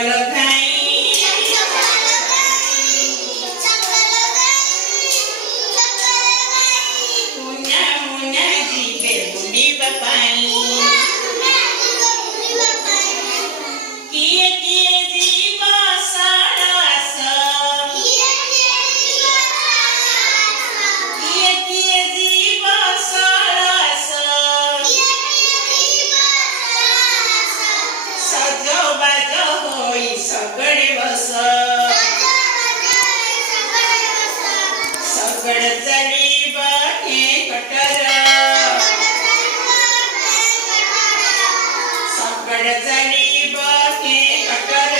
ସକଳ ଘାଇ କୁନା ମୁନା ଯିବେ ବୁଲିବା ପାଇଁ। କିଏ କିଏ ଯିବ ଷୋଳଶ କିଏ କିଏ ଯିବ ଷୋଳଶ ସଜବାଜ ହୋଇ ଶଗଡ଼େ ବସ ଶଗଡ଼ ଚାଲିବ କଟର ଶଗଡ଼ ଚାଲିବ କଟର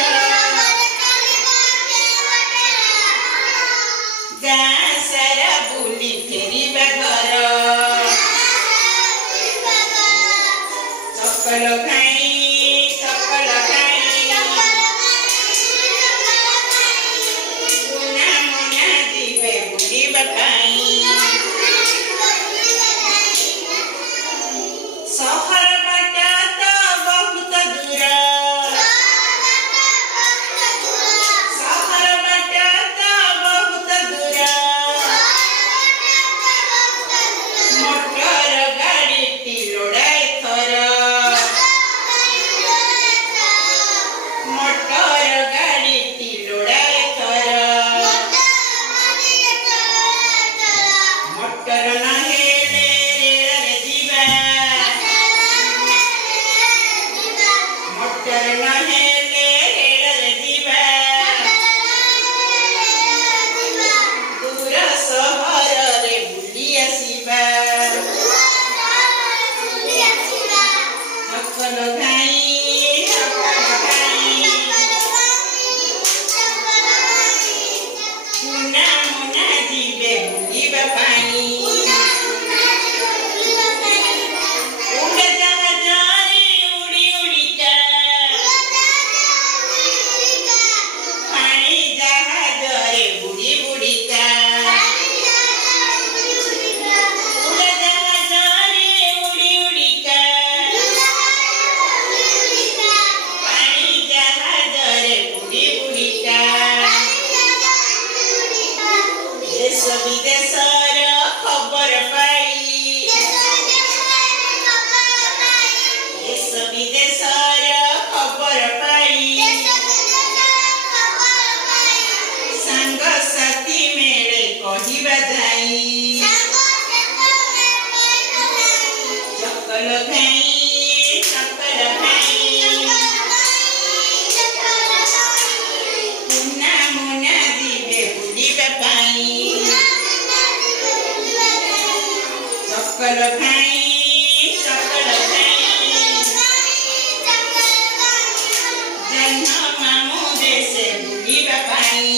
ଗାଁ ସାରା ବୁଲି ଫେରିବା ଘର ସକଳ ଘାଇ ସକଳ ଘାଇ କୁନା ମୁନା ଯିବେ ବୁଲିବା ପାଇଁ। ସହର ବାଟ ତ ବହୁତ ଦୂର ସହର ବାଟ ତ ବହୁତ ଦୂର ମୋଟର ଗାଡ଼ିଟି ଲୋଡ଼ାଏ ଥର ମୋଟର ଗାଡ଼ିଟି ଲୋଡ଼ାଏ ଥର ମୋଟର ନହେଲେ ରେଳରେ ଯିବା ମୋଟର ନହେଲେ ରେଳରେ ଯିବା ଦୂର ସହରରେ ବୁଲି ଆସିବା ସକଳ ଘାଇ ସକଳ ଘାଇ କୁନା ମୁନା ଯିବେ ବୁଲିବା ପାଇଁ। ଉଡ଼ାଜାହାଜରେ ଉଡ଼ି ଉଡ଼ିକା ପାଣି ଜାହାଜରେ ବୁଡ଼ି ବୁଡ଼ିକା ଉଡ଼ାଜାହାଜରେ ଉଡ଼ି ଉଡ଼ିକା ପାଣି ଜାହାଜରେ ବୁଡ଼ି ବୁଡ଼ିକା ଦେଶ ବିଦେଶର ଖବର ପାଇ ଦେଶ ବିଦେଶର ଖବର ପାଇ ସାଙ୍ଗସାଥି ମେଳେ କହିବା ଯାଇ ସକଳ ଘାଇ ସକଳ ଘାଇ କୁନା ମୁନା ଯିବେ ବୁଲିବା ପାଇଁ। ସକଳ ଘାଇ ସକଳ ଘାଇ ଜହ୍ନ ମାମୁଁ ଦେଶେ ବୁଲିବା ପାଇଁ।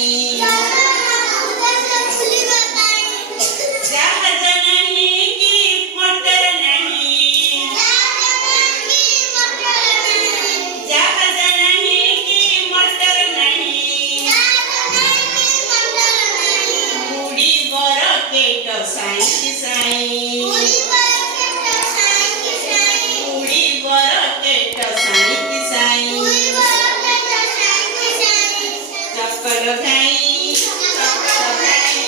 ଜାହାଜ ନାହିଁ କି ମୋଟର ନାହିଁ ଜାହାଜ ନାହିଁ କି ମୋଟର ନାହିଁ ଉଡ଼ିବ ରକେଟ ସାଇଁକି ସାଇଁ ଉଡ଼ିବ ରକେଟ ସାଇଁକି ସାଇଁ ସକଳ ଘାଇ ସକଳ ଘାଇ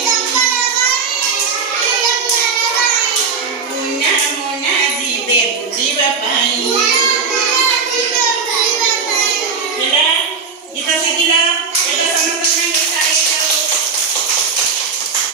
କୁନା ମୁନା ଯିବେ ବୁଲିବା ପାଇଁ। ହେଲା ଗୀତ ଶିଖି